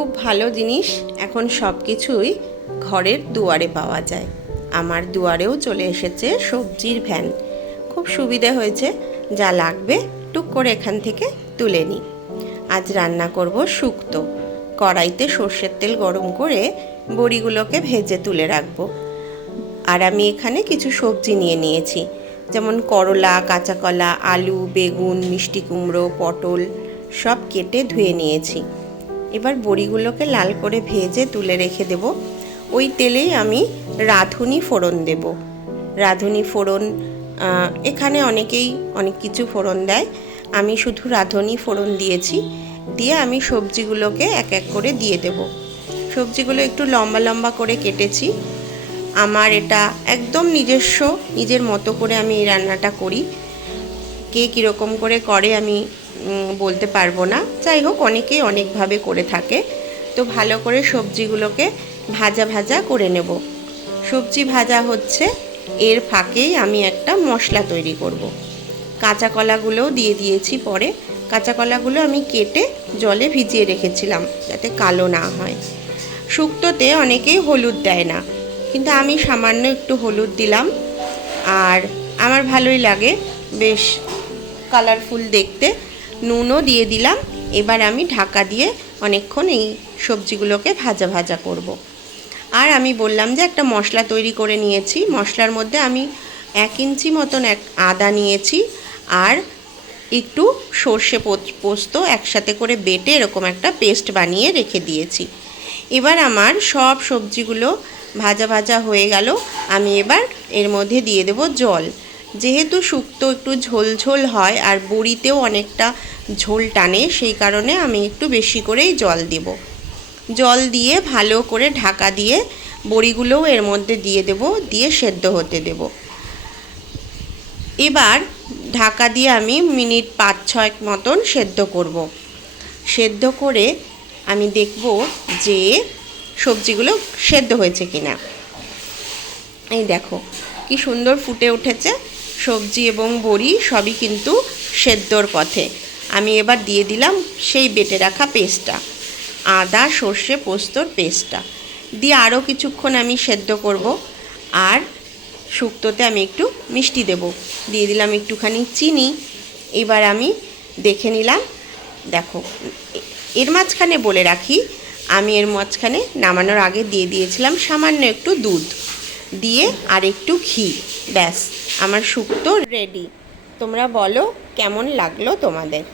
খুব ভালো জিনিস এখন সব কিছুই ঘরের দুয়ারে পাওয়া যায়। আমার দুয়ারেও চলে এসেছে সবজির ভ্যান। খুব সুবিধে হয়েছে, যা লাগবে টুক করে এখান থেকে তুলে নিই। আজ রান্না করব শুক্তো। কড়াইতে সর্ষের তেল গরম করে বড়িগুলোকে ভেজে তুলে রাখবো। আর আমি এখানে কিছু সবজি নিয়ে নিয়েছি, যেমন করলা, কাঁচা কলা, আলু, বেগুন, মিষ্টি কুমড়ো, পটল সব কেটে ধুয়ে নিয়েছি। এবার বড়িগুলোকে লাল করে ভেজে তুলে রেখে দেব। ওই তেলেই আমি রাঁধুনি ফোড়ন দেব। রাঁধুনি ফোড়ন এখানে অনেকেই অনেক কিছু ফোড়ন দেয়, আমি শুধু রাঁধুনি ফোড়ন দিয়েছি। দিয়ে আমি সবজিগুলোকে এক এক করে দিয়ে দেব। সবজিগুলো একটু লম্বা লম্বা করে কেটেছি। আমার এটা একদম নিজের মতো করে আমি এই রান্নাটা করি। কে কীরকম করে আমি বলতে পারবো না। যাই হোক, অনেকেই অনেকভাবে করে থাকে। তো ভালো করে সবজিগুলোকে ভাজা ভাজা করে নেব। সবজি ভাজা হচ্ছে, এর ফাঁকেই আমি একটা মশলা তৈরি করব। কাঁচা কলাগুলোও দিয়ে দিয়েছি পরে। কাঁচা কলাগুলো আমি কেটে জলে ভিজিয়ে রেখেছিলাম যাতে কালো না হয়। শুক্তোতে অনেকেই হলুদ দেয় না, কিন্তু আমি সামান্য একটু হলুদ দিলাম। আর আমার ভালোই লাগে, বেশ কালারফুল দেখতে। নুনও দিয়ে দিলাম। এবার আমি ঢাকা দিয়ে অনেকক্ষণ এই সবজিগুলোকে ভাজা ভাজা করব। আর আমি বললাম যে একটা মশলা তৈরি করে নিয়েছি। মশলার মধ্যে আমি 1 ইঞ্চি মতন আদা নিয়েছি, আর একটু সর্ষে পোস্ত একসাথে করে বেটে এরকম একটা পেস্ট বানিয়ে রেখে দিয়েছি। এবার আমার সব সবজিগুলো ভাজা ভাজা হয়ে গেল। আমি এবার এর মধ্যে দিয়ে দেব জল। যেহেতু শুক্তো একটু ঝোল ঝোল হয় আর বড়িতেও অনেকটা ঝোল টানে, সেই কারণে আমি একটু বেশি করেই জল দেব। জল দিয়ে ভালো করে ঢাকা দিয়ে বড়িগুলোও এর মধ্যে দিয়ে দেব, দিয়ে সেদ্ধ হতে দেব। এবার ঢাকা দিয়ে আমি মিনিট 5-6 মতন সেদ্ধ করব। সেদ্ধ করে আমি দেখব যে সবজিগুলো সেদ্ধ হয়েছে কিনা। এই দেখো কি সুন্দর ফুটে উঠেছে। সবজি এবং বড়ি সবই কিন্তু সেদ্ধর পথে। আমি এবার দিয়ে দিলাম সেই বেটে রাখা পেস্টটা, আদা সর্ষে পোস্তর পেস্টটা দিয়ে আরও কিছুক্ষণ আমি সেদ্ধ করব। আর শুক্তোতে আমি একটু মিষ্টি দেব, দিয়ে দিলাম একটুখানি চিনি। এবার আমি দেখে নিলাম। দেখো, এর মাঝখানে বলে রাখি, আমি এর মাঝখানে নামানোর আগে দিয়ে দিয়েছিলাম সামান্য একটু দুধ দিয়ে আর একটু ঘি। ব্যাস, আমার শুক্তো রেডি। তোমরা বলো কেমন লাগলো তোমাদের।